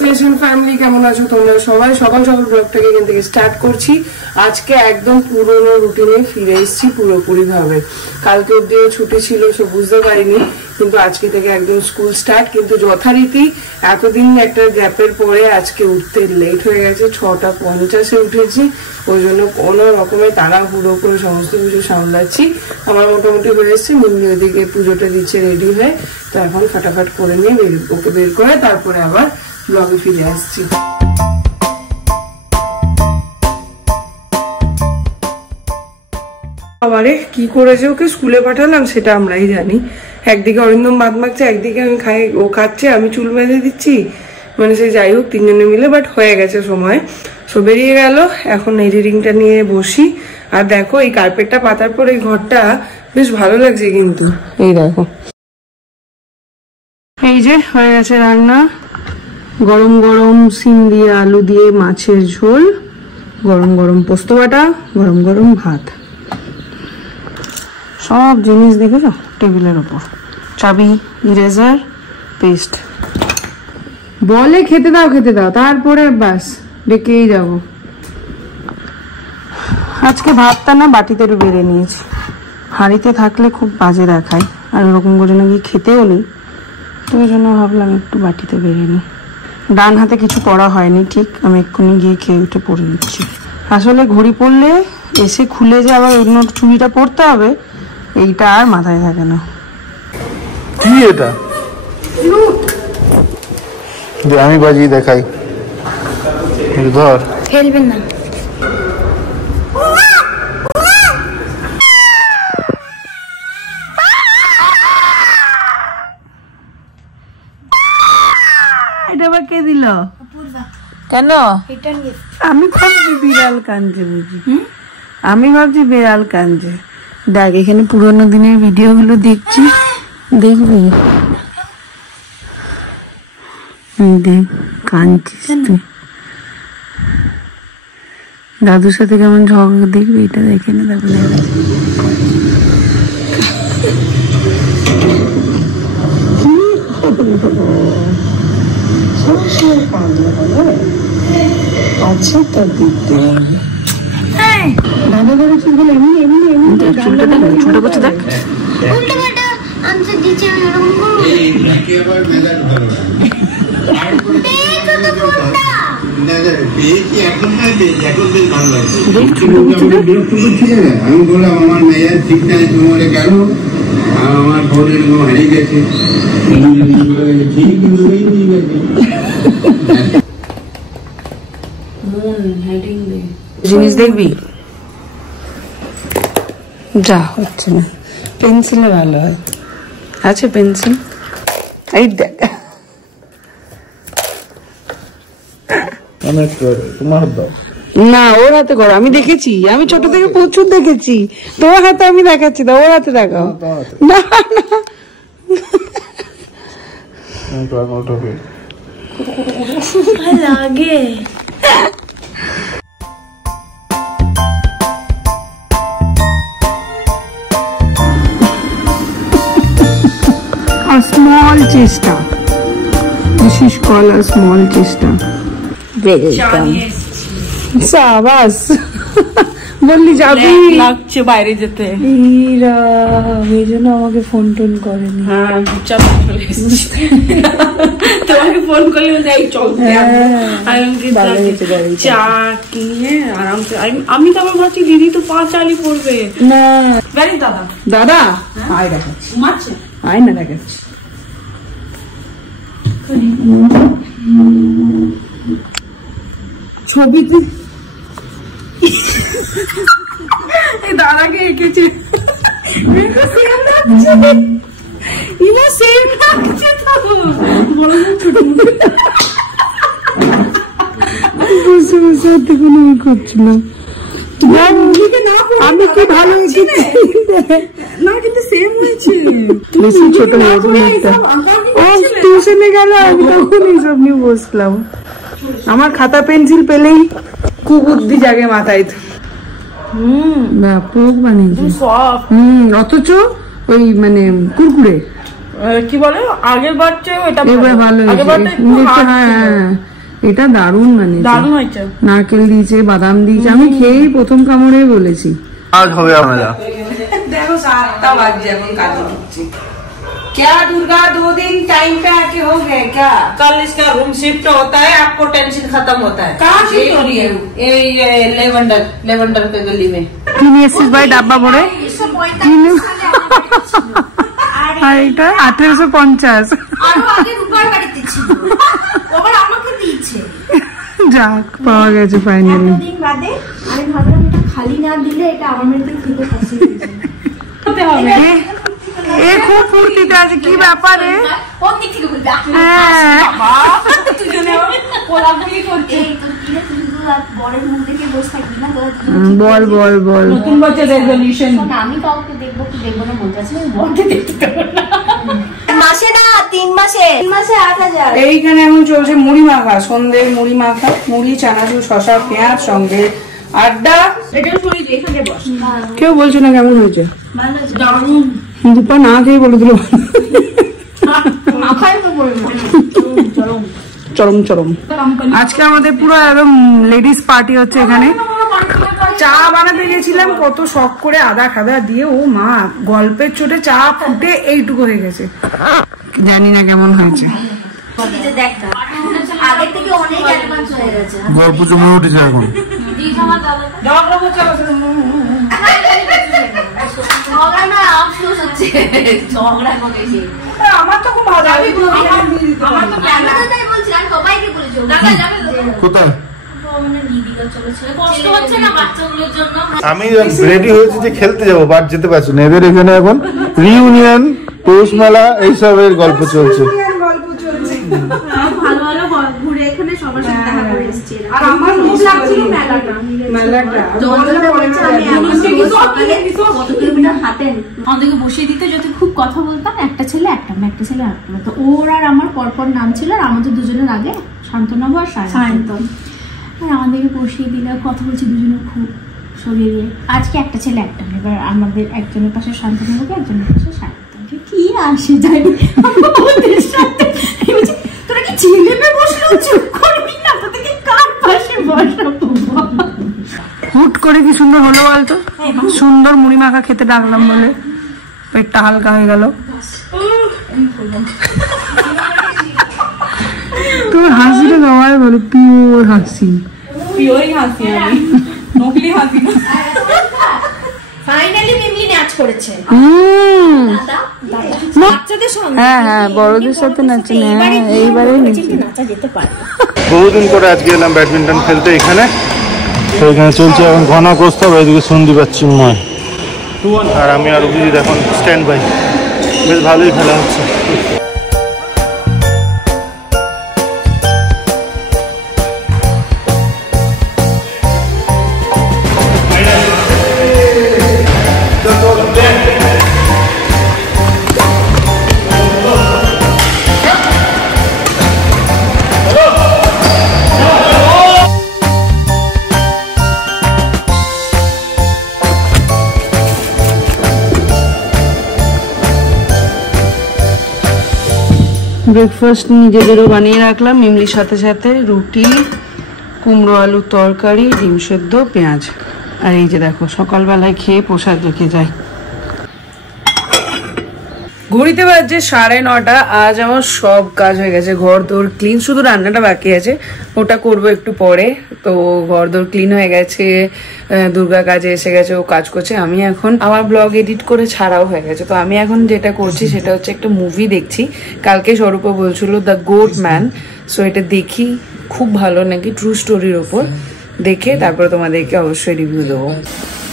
Creation family, কেমন আছো তোমরা সবাই? সকাল সকাল ব্লগটাকে এখান থেকে স্টার্ট করছি। আজকে একদম পুরোনো রুটিনে ফিরে এসেছি পুরোপুরি ভাবে। কালকে অব্দিও ছুটি ছিল, সে বুঝতে পারিনি, কিন্তু আজকে থেকে একদম স্কুল স্টার্ট। কিন্তু যথারীতি এতদিন একটা গ্যাপের পরে আজকে উঠতে লেট হয়ে গেছে, 6:50 উঠেছি। ওই জন্য কোনো রকমের তাড়াহুড়ো করে সমস্ত কিছু সামলাচ্ছি। আমার মোটামুটি হয়ে এসছে, মিমি ওদিকে পুজোটা দিচ্ছে রেডি হয়ে, তো এখন ফাটাফাট করে নিয়ে ওকে বের করে তারপরে আবার ব্লগে ফিরে আসছি। আবারে কি করেছে ওকে স্কুলে পাঠালাম সেটা আমরাই জানি। একদিকে অরিন্দম ভাত মাখছে, একদিকে আমি ও খাচ্ছে, আমি চুল বেঁধে দিচ্ছি, মানে সে যাই হোক তিনজনে মিলে, বাট হয়ে গেছে সময়। সো বেরিয়ে গেল, এখন এডিটিংটা নিয়ে বসি। আর দেখো এই কার্পেটটা পাতার পর এই ঘরটা বেশ ভালো লাগছে, কিন্তু এই দেখো এই যে হয়ে গেছে রান্না। গরম গরম সিম দিয়ে আলু দিয়ে মাছের ঝোল, গরম গরম পোস্ত বাটা, গরম গরম ভাত, সব জিনিস দেখেছো টেবিলের ওপর। চাবি, ইরেজার, পেস্ট। বলে খেতে দাও খেতে দাও, তারপরে ব্যাস ডেকেই যাব। আজকে ভাতটা না বাটিতে বেড়ে নিয়েছি, হাঁড়িতে থাকলে খুব বাজে দেখায়, আর ওরকম করে নাকি খেতেও নেই, তো ওই জন্য ভাবলাম একটু বাটিতে বেড়ে নিই। ডান হাতে কিছু পড়া হয়নি ঠিক, আমি এক্ষুনি গিয়ে খেয়ে উঠে পরে নিচ্ছি। আসলে ঘড়ি পরলে এসে খুলে যে আবার অন্য চুড়িটা পরতে হবে, এইটা আর মাথায় থাকে না। কি এটা? আমি বাজিয়ে দেখাই, ধর। খেলবেন না। এটা আবার কে দিল? কেন? আমি ভাবছি বিড়াল কাঁদছে বুঝি, আমি ভাবছি বিড়াল কাঁদছে। দেখ এখানে পুরোনো দিনের ভিডিও গুলো দেখছি, দেখবি? দেখ কাঁদছিস তুই, দাদুর সাথে কেমন ঝগড়া, দেখবি? এটা দেখে না, তারপরে আচ্ছা তো দিতে দাদা দাদা চুলগুলো এমনি এমনি এমনি চুলটা দেখ, ছোট করছে দেখ। উল্টো পাল্টা আনসার দিচ্ছে, আমি এরকম করব। এই নাকি আবার মেলা ভালো না। দেখো তো কোনটা না না, দেখি এখন না, এখন বেশ ভালো লাগছে। দেখ চুলটা বিরক্ত করছে না। আমি বললাম আমার মেয়ের ঠিক নাই, তোমারে গেল আমার বোনের গো হারিয়ে গেছে, ঠিক কিন্তু এই নিয়ে গেছে মন হেডিং দে জিনিস দেখবি। যা হচ্ছে না, পেন্সিলে ভালো হয়। আছে পেন্সিল, এই দেখ। তোমার দাও না, ওর হাতে করো, আমি দেখেছি, আমি ছোট থেকে প্রচুর দেখেছি। তোমার হাতে আমি দেখাচ্ছি, না ওর হাতে দেখাও। না না লাগে। A small চেষ্টা, this is called a small চেষ্টা। সাবাস, বললি যাবি, লাগছে বাইরে যেতে। ইরা এই জন্য আমাকে ফোন টোন করেনি। হ্যাঁ চল চলে এসেছি, তোমাকে ফোন করলে যাই চলতে। চা কিনে আরামসে। আমি তো আবার ভাবছি দিদি তো 5 আলি পড়বে না। দাদা দাদা আয় দেখাচ্ছি, আয় না দেখাচ্ছি। ছবিতে দাদাকে এঁকেছে, সেম লাগছে তো, বুঝতে বুঝতে কোনো করছি না। আমি কি ভালো না, কিন্তু সেম হয়েছে। বেশি ছোট টিউশনে গেল, আমি তখন এইসব নিয়ে বসলাম। আমার খাতা পেন্সিল পেলেই কুবুদ্ধি জাগে মাথায়। ব্যাপক বানিয়েছে, অথচ ওই মানে কুরকুরে কি বলে আগের বার চেয়ে এটা এবার ভালো আগের বারটা একটু hard ছিল। এটা দারুণ মানে দারুণ হয়েছে। নারকেল দিয়েছে, বাদাম দিয়েছে, আমি খেয়েই প্রথম কামড়ে বলেছি। আজ হবে আমরা देखो 7টা বাজে এখন কাজে ঢুকছি। क्या दुर्गा 2 दिन टाइम पे आके हो गए क्या? कल इसका रूम शिफ्ट होता है, आपको टेंशन खत्म होता है। कहाँ शिफ्ट हो रही है? ये लेवेंडर के गली में। কিনে এসেছিস ভাই ডাব্বা ভরে? আর এটা 1850 আরো আগে রূপার বাড়িতে ছিল, ওবার আমাকে দিয়েছে। যাক পাওয়া গেছে ফাইনালি। দিন বাদে আমি ভাবলাম এটা খালি না দিলে এটা আমার মেয়েদের থেকে ফাঁসি দিতে হবে। এ খুব ফুর্তিতে আছে, কি ব্যাপারে? কোন দিক থেকে বলবি? হ্যাঁ তুই জেনে কোলাকুলি করছিস। এই তো কিনে তুই তো বড়ের মুখ দেখে বসে থাকবি না। বল বল বল। নতুন বছর রেজলিউশন। আমি কাউকে দেখবো কি দেখবো না বলতে চাচ্ছি, আমি বড়কে দেখতে পারবো না। মাসে না 3 মাসে 8,000। এইখানে এখন চলছে মুড়ি মাখা, সন্ধ্যের মুড়ি মাখা, মুড়ি, চানাচুর, শসা, পেঁয়াজ, সঙ্গে আড্ডা। কেউ বলছে না কেমন হয়েছে? দুপা না খেয়ে বলে দিল চরম চরম। আজকে আমাদের পুরো একদম লেডিস পার্টি হচ্ছে এখানে। চা বানাতে গেছিলাম কত শখ করে, আদা খাদা দিয়ে, ও মা গল্পের চোটে চা ফুটে এইটুকু হয়ে গেছে, জানি না কেমন হয়েছে। আগে থেকে অনেক অ্যাডভান্স হয়ে গেছে। গল্প জমে উঠেছে এখন। ঝগড়া না আফসোস হচ্ছে, ঝগড়া করেছে। আমার তো খুব ভালো লাগে। আমার তো ক্যামেরা তাই বলছি, আমি সবাইকে বলেছি দাদা যাবে কোথায়? কষ্ট হচ্ছে না বাচ্চাগুলোর জন্য। আমি রেডি হয়েছি যে খেলতে যাবো, বাট যেতে পারছি না। এদের এখানে এখন রিউনিয়ন, পৌষ মেলা এইসবের গল্প চলছে। ভালো ভালো ঘুরে এখানে সবার সাথে দেখা করে এসেছি। আর আমার খুব লাগছিল মেলাটা কত কিলোমিটার হাঁটেন আমাদেরকে বসিয়ে দিতে, যদি খুব কথা বলতাম একটা ছেলে একটা মেয়ে, একটা ছেলে একটা মেয়ে। তো ওর আর আমার পরপর নাম ছিল, আর আমাদের দুজনের আগে শান্তনব আর সায়ন্তন। আর আমাদেরকে বসিয়ে দিলে কথা বলছি দুজনে খুব সরিয়ে দিয়ে। আজকে একটা ছেলে একটা মেয়ে, এবার আমাদের একজনের পাশে শান্তনবকে, একজনের পাশে সায়ন্তনকে। কি আসে যাই ওদের সাথে। তোরা কি ছেলে মেয়ে বসলো, চুপ করবি না? তোদেরকে কার পাশে বসাবো? হুট করে কি সুন্দর হলো বলতো, সুন্দর মুড়ি মাখা খেতে ডাকলাম বলে পেটটা হালকা হয়ে গেল। তুমি হাসিটা সবাই বলো পিওর হাসি, পিওরই হাসি, আমি নকলি হাসি না। ফাইনালি মিমলি নাচ করেছে। বাচ্চাদের সঙ্গে, হ্যাঁ হ্যাঁ বড়দের সাথে নাচে না, এইবারে নাচা যেতে পারে। বহুদিন পরে আজকে এলাম ব্যাডমিন্টন খেলতে এখানে। তো এখানে চলছে এখন ঘন প্রস্তাব, এদিকে সন্দীপ আর চিন্ময়, আর আমি আর অভিজিৎ এখন স্ট্যান্ড বাই। বেশ ভালোই খেলা হচ্ছে। ব্রেকফাস্ট নিজেদেরও বানিয়ে রাখলাম, মিমলির সাথে সাথে রুটি, কুমড়ো আলুর তরকারি, ডিম সেদ্ধ, পেঁয়াজ। আর এই যে দেখো সকালবেলায় খেয়ে প্রসাদ রেখে যাই। ঘড়িতে বাজছে 9:30। আজ আমার সব কাজ হয়ে গেছে, ঘর দোর ক্লিন, শুধু রান্নাটা বাকি আছে, ওটা করব একটু পরে। তো ঘর দোর ক্লিন হয়ে গেছে, দুর্গা কাজে এসে গেছে, ও কাজ করছে। আমি এখন আমার ব্লগ এডিট করে ছাড়াও হয়ে গেছে। তো আমি এখন যেটা করছি সেটা হচ্ছে একটা মুভি দেখছি। কালকে স্বরূপা বলছিল দ্য গোট ম্যান, সো এটা দেখি, খুব ভালো নাকি, ট্রু স্টোরির ওপর। দেখে তারপরে তোমাদেরকে অবশ্যই রিভিউ দেবো।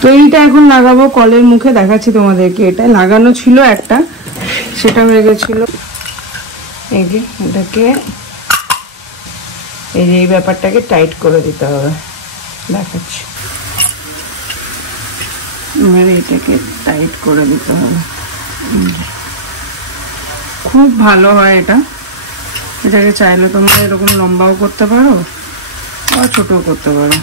তো এইটা এখন লাগাবো কলের মুখে, দেখাচ্ছি তোমাদেরকে। এটা লাগানো ছিল একটা, সেটা হয়ে গেছিল। এই যে এটাকে, এই যে এই ব্যাপারটাকে টাইট করে দিতে হবে, দেখাচ্ছি। মানে এটাকে টাইট করে দিতে হবে, খুব ভালো হয় এটা। এটাকে চাইলে তোমরা এরকম লম্বাও করতে পারো বা ছোটও করতে পারো।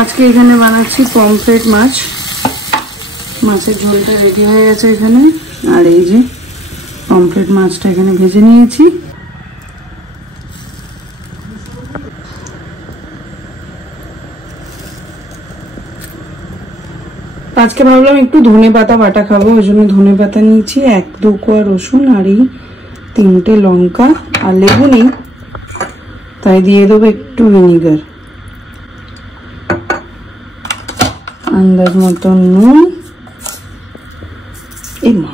আজকে এখানে বানাচ্ছি পমফ্রেট মাছ। মাছের ঝোলটা রেডি হয়ে গেছে এখানে। আর এই যে পমফ্রেট মাছটা এখানে ভেজে নিয়েছি। আজকে ভাবলাম একটু ধনে পাতা বাটা খাবো, ওই জন্য ধনে পাতা নিয়েছি, 1-2 কোয়া রসুন আর এই 3টে লঙ্কা। আর লেবু নেই, তাই দিয়ে দেবো একটু ভিনিগার, আন্দাজ মতো নুন। এই মা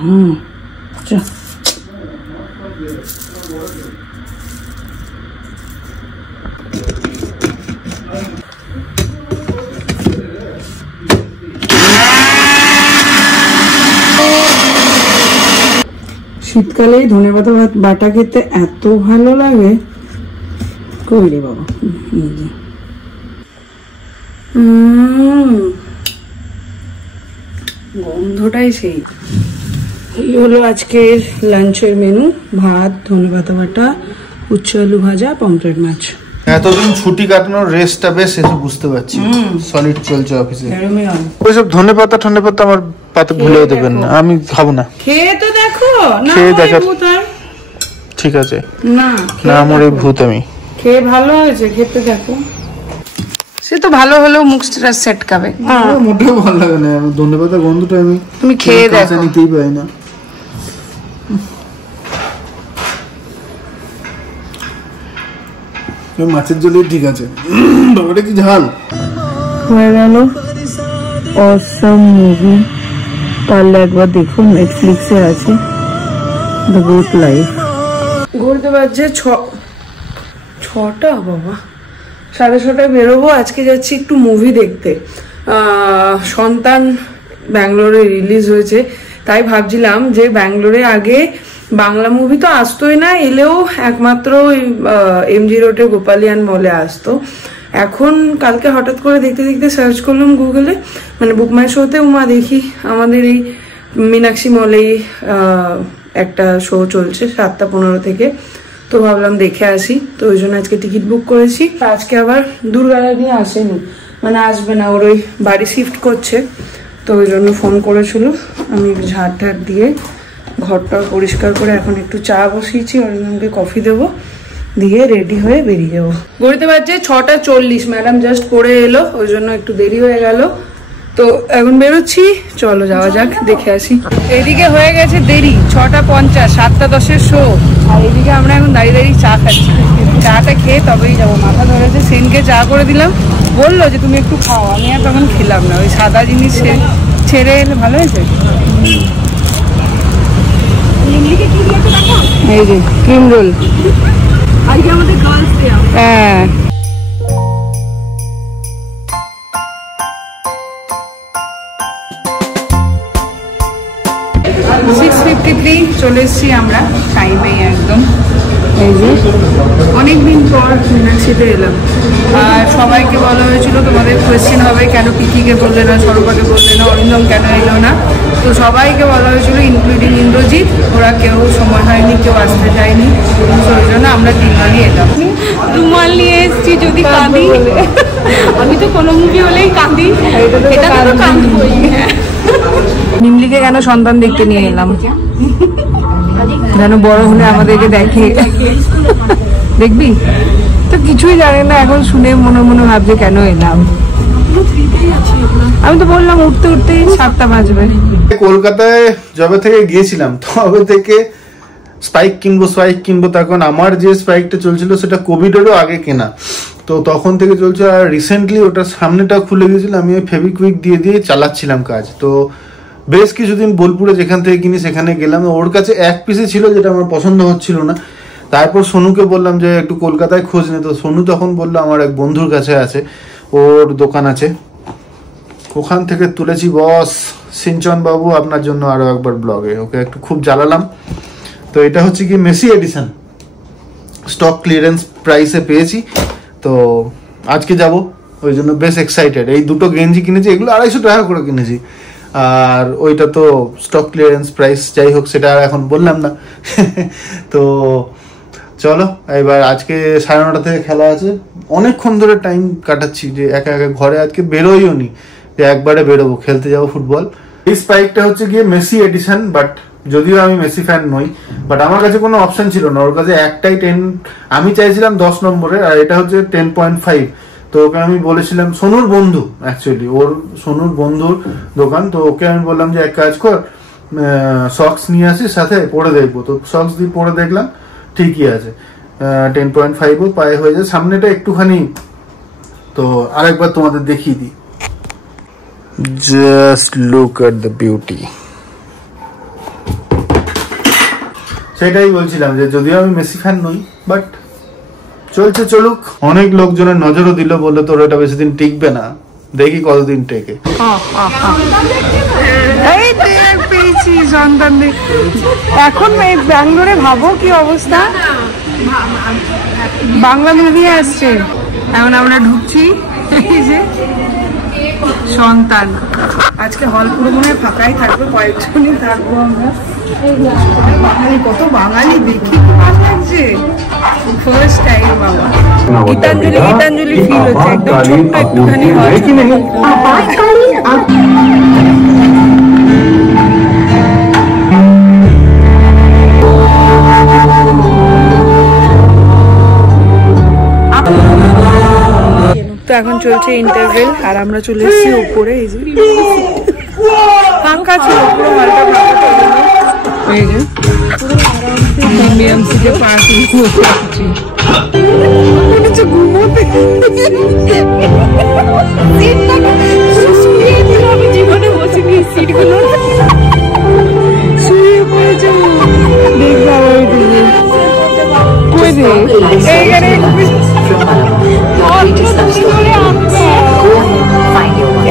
যা শীতকালে ধনেপাতা বাটা খেতে এত ভালো লাগে। কই রে বাবা, গন্ধটাই সেই। এই হলো আজকের লাঞ্চের মেনু, ভাত, ধনেপাতা বাটা, উচ্ছে আলু ভাজা, পমফ্রেট মাছ। এতদিন ছুটি কাটানোর রেস্টটা বেশ এসে বুঝতে পারছি, সলিড চলছে অফিসে। ওইসব ধনে পাতা আমার পাতে ভুলেও দেবেন না, আমি খাবো না। খেয়ে তো দেখো না, খেয়ে দেখা ভূত। ঠিক আছে না না, আমার এই ভূত। আমি খেয়ে ভালো হয়েছে, খেতে দেখো। সে তো ভালো হলেও মুখটা সেটকাবে। মোটেও ভালো লাগে না, ধনে পাতা গন্ধটা আমি তুমি খেয়ে দেখো, নিতেই পারি না। মাছের ঝোলে ঠিক আছে, বাবাটা কি ঝাল হয়ে গেল। অসম মুভি, পারলে একবার দেখুন, নেটফ্লিক্সে আছে, দ্য গুড লাইফ। ঘুরতে বাজছে 6টা বাবা, 6:30টায় বেরোবো। আজকে যাচ্ছি একটু মুভি দেখতে। সন্তান ব্যাঙ্গালোরে রিলিজ হয়েছে, তাই ভাবছিলাম যে ব্যাঙ্গালোরে আগে বাংলা মুভি তো আসতোই না, এলেও একমাত্র এমজি রোডে গোপালিয়ান মলে আসতো। এখন কালকে হঠাৎ করে দেখতে দেখতে সার্চ করলাম গুগলে, মানে বুক মাই শোতে, উমা দেখি আমাদের এই মীনাক্ষী মলেই একটা শো চলছে 7:15 থেকে। তো ভাবলাম দেখে আসি, তো ওই জন্য আজকে টিকিট বুক করেছি। আজকে আবার দুর্গারানি আসেনি, মানে আসবে না, ওর ওই বাড়ি শিফট করছে, তো ওই জন্য ফোন করেছিল। আমি ঝাড় ঠাড় দিয়ে ঘরটা পরিষ্কার করে এখন একটু চা বসিয়েছি, অরিন্দমকে কফি দেবো, দিয়ে রেডি হয়ে বেরিয়ে যাবো। ঘুরতে পারছে 6:40, ম্যাডাম জাস্ট পড়ে এলো, ওই জন্য একটু দেরি হয়ে গেল। তো এখন বেরোচ্ছি, চলো যাওয়া যাক, দেখে আসি। এদিকে হয়ে গেছে দেরি, 6:50, 7:10 শো। আর এদিকে আমরা এখন দাঁড়িয়ে দাঁড়িয়ে চা খাচ্ছি। চাটা খেয়ে তবেই যাবো, মাথা ধরেছে। সেনকে চা করে দিলাম, বললো যে তুমি একটু খাও, আমি আর তখন খেলাম না, ওই সাদা জিনিস ছেড়ে এলে ভালো হয়েছে। এই যে ক্রিম রোল, হ্যাঁ। 6:53 চলে এসেছি আমরা টাইমে একদম। এই যে অনেকদিন পর মীনাক্ষীতে এলাম। আর সবাইকে বলা হয়েছিল তোমাদের কোয়েশ্চেন হবে কেন পিকিকে বললে না, স্বরূপাকে বললে না, অরিন্দম কেন এলো না। তো সবাইকে বলা হয়েছিল, ইনক্লুডিং ইন্দ্রজিৎ, ওরা কেউ সময় হয়নি, কেউ আসতে চায়নি। তো ওই জন্য আমরা 3 জনই এলাম। রুমাল নিয়ে এসছি, যদি কাঁদি। আমি তো কোনো মুভি হলেই কাঁদি, এটা তো কাঁদবই। নিমলিকে কেন সন্তান দেখতে নিয়ে এলাম, যেন বড় হলে আমাদেরকে দেখে। দেখবি তো কিছুই জানে না, এখন শুনে মনে মনে ভাবছে কেন এলাম। আমি তো বললাম উঠতে উঠতেই 7টা বাজবে। কলকাতায় যবে থেকে গিয়েছিলাম তবে থেকে স্পাইক কিনবো, তখন আমার যে স্পাইকটা চলছিল সেটা কোভিডেরও আগে কেনা, তো তখন থেকে চলছে। আর রিসেন্টলি ওটার সামনেটা খুলে গিয়েছিল, আমি ওই ফেভিকুইক দিয়ে চালাচ্ছিলাম কাজ। তো বেশ কিছুদিন বোলপুরে যেখান থেকে কিনি সেখানে গেলাম, ওর কাছে এক পিসে ছিল যেটা আমার পছন্দ হচ্ছিল না। তারপর সোনুকে বললাম যে একটু কলকাতায় খোঁজ নে, তো সোনু তখন বললো আমার এক বন্ধুর কাছে আছে, ওর দোকান আছে, ওখান থেকে তুলেছি। বস সিঞ্চন বাবু আপনার জন্য আরো একবার ব্লগে, ওকে একটু খুব জ্বালালাম। তো এটা হচ্ছে কি মেসি এডিশন, স্টক ক্লিয়ারেন্স প্রাইসে পেয়েছি, তো আজকে যাব, ওই জন্য বেশ এক্সাইটেড। এই দুটো গেঞ্জি কিনেছি, এগুলো 250 টাকা করে কিনেছি, আর ওইটা তো স্টক ক্লিয়ারেন্স প্রাইস, যাই হোক সেটা আর এখন বললাম না। তো চলো এবার, আজকে 9:30 থেকে খেলা আছে, অনেকক্ষণ ধরে টাইম কাটাচ্ছি যে একা একা ঘরে আজকে বেরোইও নি, যে একবারে বেরোবো খেলতে যাবো ফুটবল। এই স্পাইকটা হচ্ছে গিয়ে মেসি এডিশন, বাট যদিও আমি মেসি ফ্যান নই, বাট আমার কাছে কোনো অপশন ছিল না, ওর কাছে একটাই 10, আমি চাইছিলাম 10 নম্বরের, আর এটা হচ্ছে 10.5। তো ওকে আমি বলেছিলাম, সোনুর বন্ধু অ্যাকচুয়ালি, ওর সোনুর বন্ধুর দোকান, তো ওকে আমি বললাম যে এক কাজ কর, সক্স নিয়ে আসিস সাথে, পরে দেখবো। তো সক্স দিয়ে পরে দেখলাম ঠিকই আছে, 10.5 পায়ে হয়ে যায়, সামনেটা একটুখানি। তো আরেকবার তোমাদের দেখিয়ে দিই, just look at the beauty. সেটাই বলছিলাম যে যদিও আমি মেসি ফ্যান নই, বাট চলছে চলুক। অনেক লোকজনের নজরও দিল, বললো তোর এটা বেশি দিন টিকবে না, দেখি কতদিন টেকে। এখন ব্যাঙ্গালোরে ভাবো কি অবস্থা, বাংলা মুভি আসছে, এখন আমরা ঢুকছি। এই যে সন্তান, আজকে হল পুরো মনে হয় ফাঁকাই থাকবে, কয়েকজনই থাকবো আমরা। বাঙালি, কত বাঙালি দেখি, ভালো লাগছে। ফার্স্ট টাইম বাবা, গীতাঞ্জলি ফিল হচ্ছে, একদম ছোট্ট একটুখানি হয়। তো এখন চলছে ইন্টারভেল, আর আমরা চলে এসেছি উপরে। এই যে ফাঁকা ছিল পুরো হলটা, এই যে পুরো আরামসে প্রিমিয়াম সিটে পার্কিং করছি। ঘুমোতে আমি জীবনে বসিনি, সিটগুলো শুয়ে পড়েছে। দেখবা এইখানে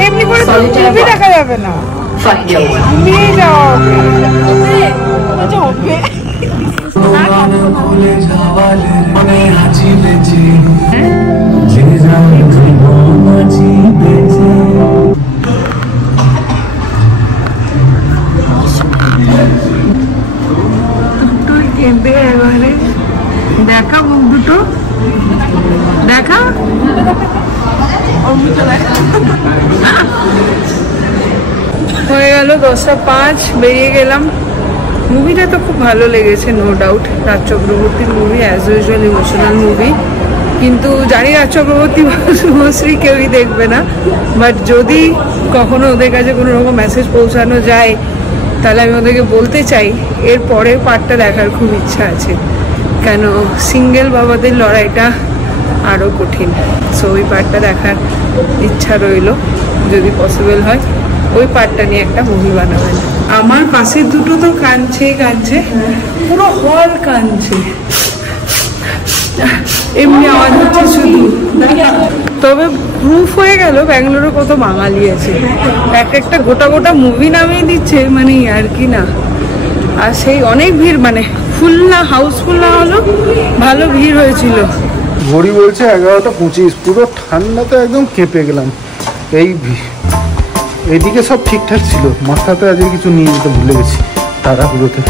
এমনি করে ছবি দেখা যাবে না, নিয়ে যাও এবারে দেখা, মুখ দুটো দেখা। হয়ে গেল 10:05, বেরিয়ে গেলাম। মুভিটা তো খুব ভালো লেগেছে, নো ডাউট। রাজ চক্রবর্তীর movie, as usual emotional movie, কিন্তু জানি রাজ চক্রবর্তী শুভশ্রী কেউই দেখবে না, বাট যদি কখনো ওদের কাছে কোনো রকম মেসেজ পৌঁছানো যায়, তাহলে আমি ওদেরকে বলতে চাই এর পরের পার্টটা দেখার খুব ইচ্ছা আছে, কেন সিঙ্গেল বাবাদের লড়াইটা আরও কঠিন। সো ওই পার্টটা দেখার ইচ্ছা রইল, যদি পসিবল হয় ওই পার্টটা নিয়ে একটা মুভি বানাবেন। আমার পাশের দুটো তো কাঁদছে, পুরো হল কাঁদছে, এমনি আওয়াজ হচ্ছে শুধু। তবে প্রুফ হয়ে গেল ব্যাঙ্গালোরে কত বাঙালি আছে, একটা গোটা গোটা মুভি নামিয়ে দিচ্ছে, মানে আর কি না। আর সেই অনেক ভিড়, মানে ফুল না, হাউসফুল না হলো, ভালো ভিড় হয়েছিল। ঘড়ি বলছে 11:25, পুরো ঠান্ডাতে একদম কেঁপে গেলাম। এইদিকে সব ঠিকঠাক ছিল, মাথাতে আজকে কিছু নিয়ে যেতে ভুলে গেছি তাড়াহুড়োতে,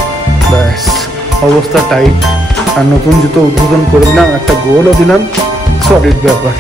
ব্যাস অবস্থা টাইট। আর নতুন জুতো উদ্বোধন করে দিলাম, একটা গোলও দিলাম, সলিড ব্যাপার।